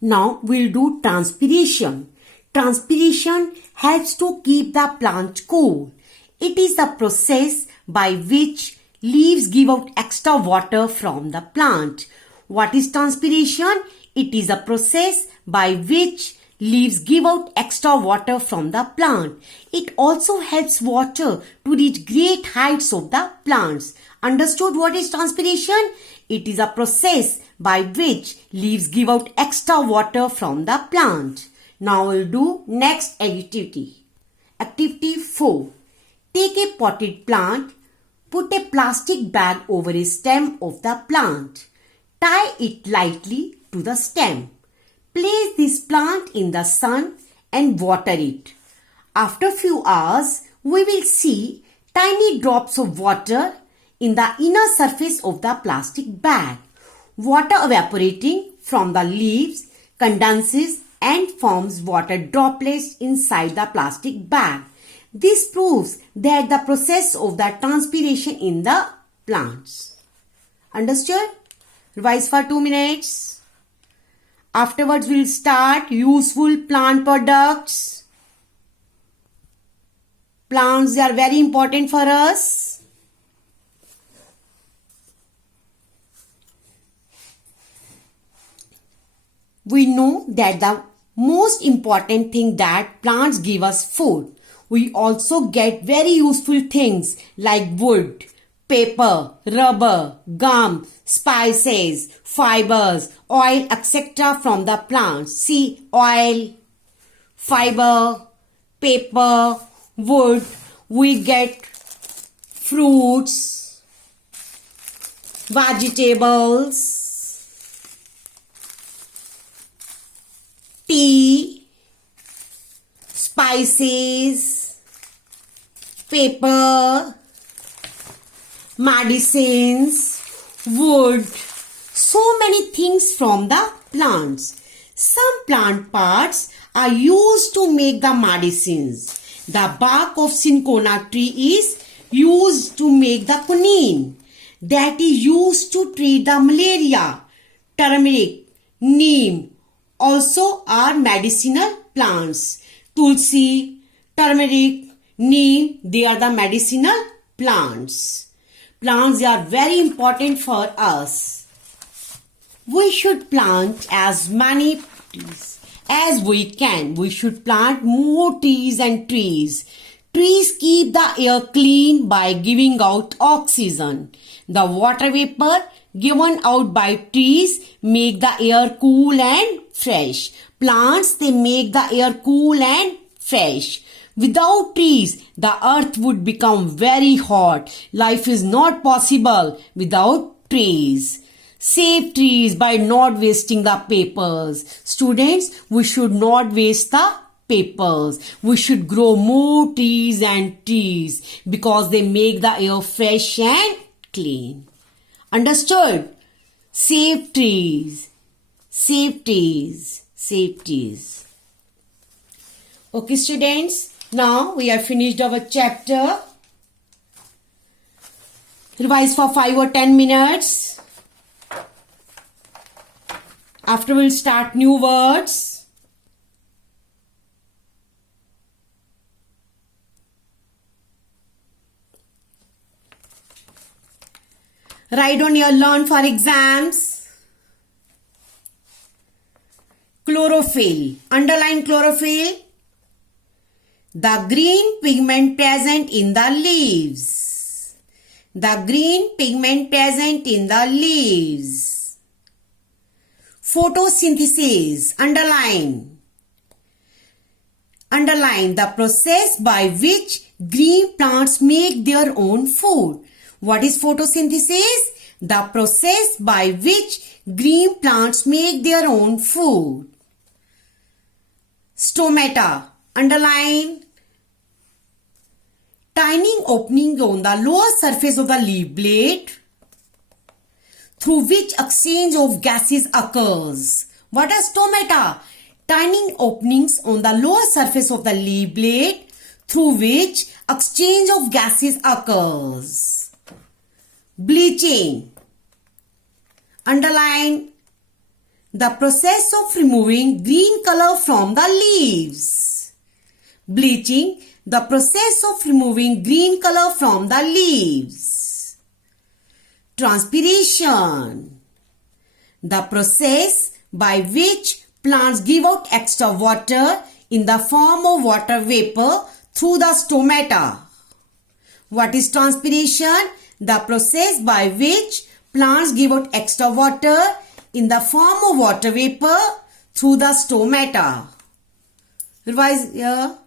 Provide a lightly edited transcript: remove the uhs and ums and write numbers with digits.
Now we'll do transpiration. Transpiration helps to keep the plant cool. It is the process by which leaves give out extra water from the plant. What is transpiration? It is a process by which leaves give out extra water from the plant. It also helps water to reach great heights of the plants. Understood what is transpiration? It is a process by which leaves give out extra water from the plant. Now we'll do next activity. Activity 4. Take a potted plant. Put a plastic bag over a stem of the plant. Tie it lightly to the stem. Place this plant in the sun and water it. After few hours, we will see tiny drops of water in the inner surface of the plastic bag. Water evaporating from the leaves condenses and forms water droplets inside the plastic bag. This proves that the process of the transpiration in the plants. Understood? Revise for 2 minutes. Afterwards, we'll start useful plant products. Plants, they are very important for us. We know that the most important thing that plants give us food. We also get very useful things like wood, paper, rubber, gum, spices, fibers, oil, etc. from the plants. See, oil, fiber, paper, wood. We get fruits, vegetables, tea, spices, paper, medicines, wood, so many things from the plants. Some plant parts are used to make the medicines. The bark of cinchona tree is used to make the quinine that is used to treat the malaria. Turmeric, neem also are medicinal plants. Tulsi, turmeric, neem, they are the medicinal plants. Plants, they are very important for us. We should plant as many trees as we can. We should plant more trees and trees. Trees keep the air clean by giving out oxygen. The water vapor given out by trees make the air cool and fresh. Plants, they make the air cool and fresh. Without trees, the earth would become very hot. Life is not possible without trees. Save trees by not wasting the papers. Students, we should not waste the papers. We should grow more trees and trees because they make the air fresh and clean. Understood? Save trees. Save trees. Save trees. Okay, students. Now we have finished our chapter. Revise for 5 or 10 minutes. After we'll start new words. Write on your learn for exams. Chlorophyll. Underline chlorophyll. The green pigment present in the leaves. The green pigment present in the leaves. Photosynthesis. Underline. Underline the process by which green plants make their own food. What is photosynthesis? The process by which green plants make their own food. Stomata. Underline. Tiny opening on the lower surface of the leaf blade through which exchange of gases occurs. What are stomata? Tiny openings on the lower surface of the leaf blade through which exchange of gases occurs. Bleaching. Underline. The process of removing green color from the leaves. Bleaching, the process of removing green color from the leaves. Transpiration, the process by which plants give out extra water in the form of water vapor through the stomata. What is transpiration? The process by which plants give out extra water in the form of water vapor through the stomata. Revise here.